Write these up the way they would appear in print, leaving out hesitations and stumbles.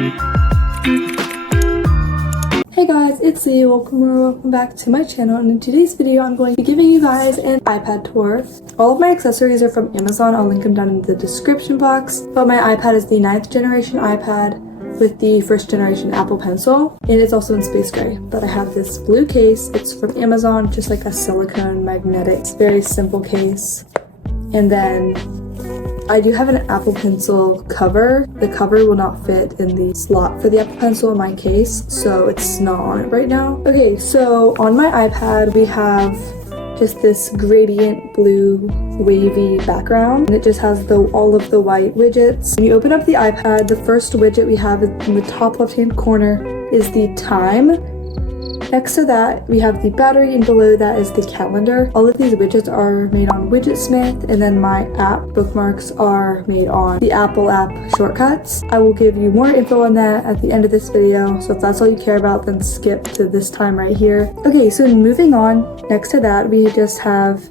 Hey guys, it's Leah. Welcome back to my channel, and in today's video I'm going to be giving you guys an iPad tour. All of my accessories are from Amazon. I'll link them down in the description box. But my iPad is the 9th generation iPad with the 1st generation Apple Pencil, and it's also in space gray. But I have this blue case. It's from Amazon, just like a silicone magnetic, very simple case. And then I do have an Apple Pencil cover. The cover will not fit in the slot for the Apple Pencil in my case, so it's not on it right now. Okay, so on my iPad we have just this gradient blue wavy background, and it just has all of the white widgets. When you open up the iPad, the first widget we have in the top left-hand corner is the time. Next to that, we have the battery, and below that is the calendar. All of these widgets are made on Widgetsmith, and then my app bookmarks are made on the Apple app shortcuts. I will give you more info on that at the end of this video, so if that's all you care about, then skip to this time right here. Okay, so moving on, next to that, we just have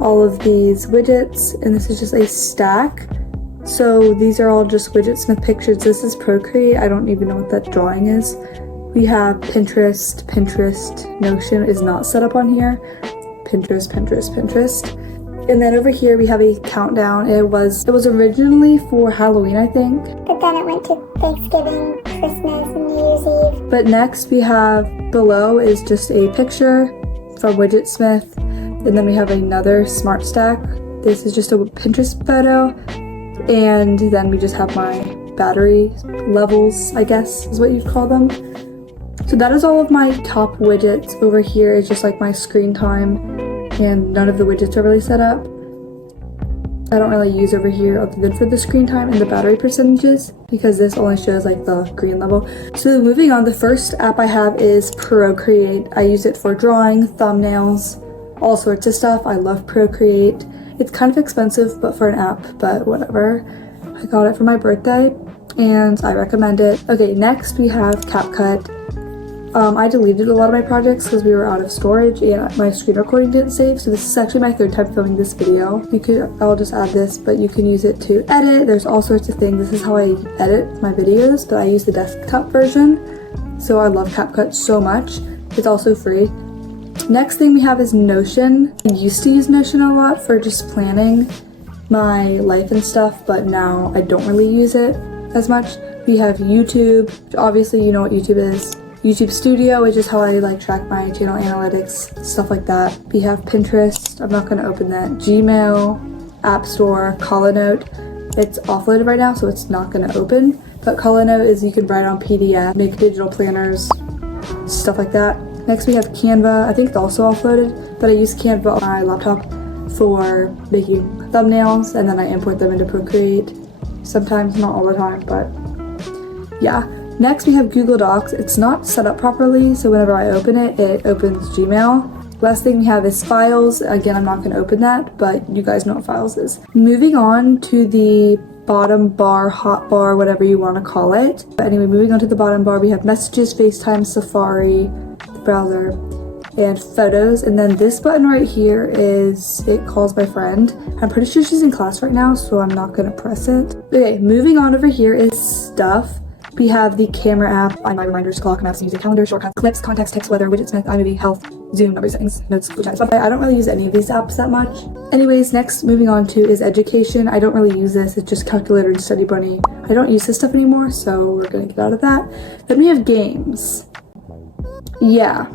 all of these widgets, and this is just a stack. So these are all just Widgetsmith pictures. This is Procreate. I don't even know what that drawing is. We have Pinterest. Notion is not set up on here. Pinterest. And then over here we have a countdown. It was originally for Halloween, I think. But then it went to Thanksgiving, Christmas, and New Year's Eve. But next we have below is just a picture from Widgetsmith. And then we have another smart stack. This is just a Pinterest photo. And then we just have my battery levels, I guess is what you'd call them. So that is all of my top widgets. Over here is just like my screen time, and none of the widgets are really set up. I don't really use over here other than for the screen time and the battery percentages, because this only shows like the green level. So moving on, the first app I have is Procreate. I use it for drawing, thumbnails, all sorts of stuff. I love Procreate. It's kind of expensive, but for an app, but whatever. I got it for my birthday, and I recommend it. Okay, next we have CapCut. I deleted a lot of my projects because we were out of storage and my screen recording didn't save, so this is actually my 3rd time filming this video. I'll just add this, but you can use it to edit. There's all sorts of things. This is how I edit my videos, but I use the desktop version, so I love CapCut so much. It's also free. Next thing we have is Notion. I used to use Notion a lot for just planning my life and stuff, but now I don't really use it as much. We have YouTube, which obviously you know what YouTube is. YouTube Studio, which is how I like track my channel analytics, stuff like that. We have Pinterest. I'm not going to open that. Gmail, App Store, Colanote. It's offloaded right now, so it's not going to open. But Colanote is you can write on PDF, make digital planners, stuff like that. Next we have Canva. I think it's also offloaded, but I use Canva on my laptop for making thumbnails, and then I import them into Procreate. Sometimes, not all the time, but yeah. Next we have Google Docs. It's not set up properly, so whenever I open it, it opens Gmail. Last thing we have is Files. Again, I'm not going to open that, but you guys know what Files is. Moving on to the bottom bar, hot bar, whatever you want to call it. But anyway, moving on to the bottom bar, we have Messages, FaceTime, Safari, the browser, and Photos. And then this button right here is it calls my friend. I'm pretty sure she's in class right now, so I'm not going to press it. Okay, moving on over here is Stuff. We have the camera app, Find My Reminders, Clock, Maps, Music, Calendar, Shortcuts, Clips, Contacts, Text, Weather, Widgetsmith, iMovie, Health, Zoom, Number Settings, Notes, which I don't really use any of these apps that much. Anyways, next moving on to is Education. I don't really use this. It's just Calculator and Study Bunny. I don't use this stuff anymore, so we're gonna get out of that. Then we have Games. Yeah,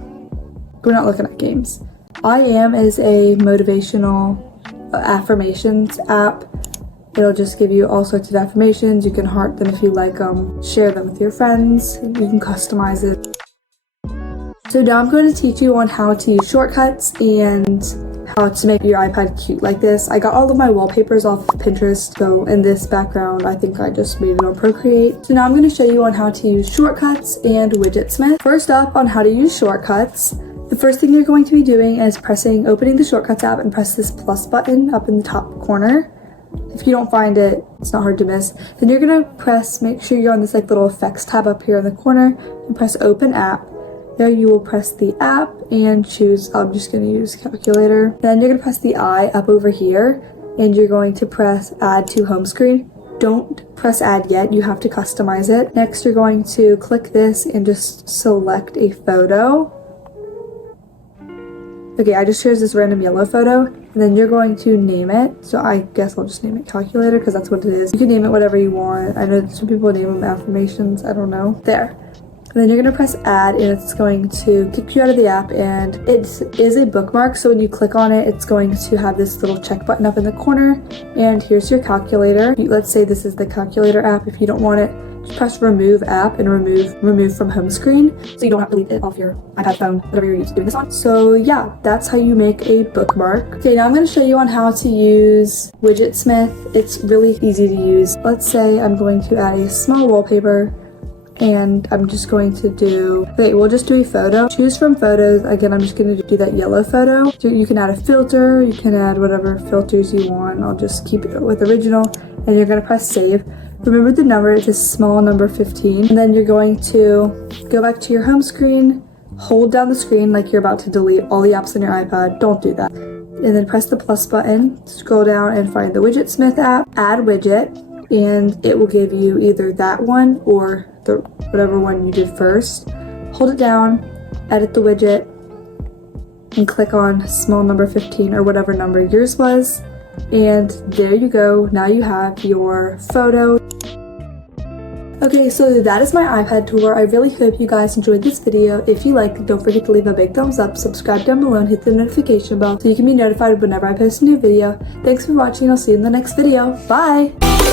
we're not looking at games. I Am is a motivational affirmations app. It'll just give you all sorts of affirmations. You can heart them if you like them, share them with your friends, you can customize it. So now I'm going to teach you on how to use shortcuts and how to make your iPad cute like this. I got all of my wallpapers off of Pinterest, so in this background I think I just made it on Procreate. So now I'm going to show you on how to use shortcuts and Widgetsmith. First up, on how to use shortcuts, the first thing you're going to be doing is opening the Shortcuts app and press this plus button up in the top corner. If you don't find it, it's not hard to miss. Then you're gonna make sure you're on this like little effects tab up here in the corner and press open app. There you will press the app and choose, I'm just gonna use calculator. Then you're gonna press the I up over here and you're going to press add to home screen. don't press add yet, you have to customize it. Next, you're going to click this and just select a photo. Okay, I just chose this random yellow photo, and then you're going to name it. So I guess I'll just name it calculator because that's what it is. You can name it whatever you want. I know some people name them affirmations, I don't know. There. And then you're gonna press add, and it's going to kick you out of the app, and it is a bookmark. So when you click on it, it's going to have this little check button up in the corner, and here's your calculator. Let's say this is the calculator app. If you don't want it, just press remove app and remove from home screen, so you don't have to leave it off your iPad, phone, whatever you're used to doing this on. So yeah, that's how you make a bookmark. Okay, now I'm going to show you on how to use Widgetsmith. It's really easy to use. Let's say I'm going to add a small wallpaper, and I'm just going to do, okay, we'll just do a photo. Choose from photos. Again, I'm just going to do that yellow photo. So you can add a filter, you can add whatever filters you want. I'll just keep it with original, and you're going to press save. Remember the number, it's a small number 15. And then you're going to go back to your home screen, hold down the screen like you're about to delete all the apps on your iPad. Don't do that. And then press the plus button, scroll down and find the Widgetsmith app, add widget, and it will give you either that one or the whatever one you did first. Hold it down, edit the widget, and click on small number 15 or whatever number yours was. And there you go, now you have your photo. Okay, so that is my iPad tour. I really hope you guys enjoyed this video. If you liked it, don't forget to leave a big thumbs up, subscribe down below, and hit the notification bell so you can be notified whenever I post a new video. Thanks for watching, I'll see you in the next video. Bye!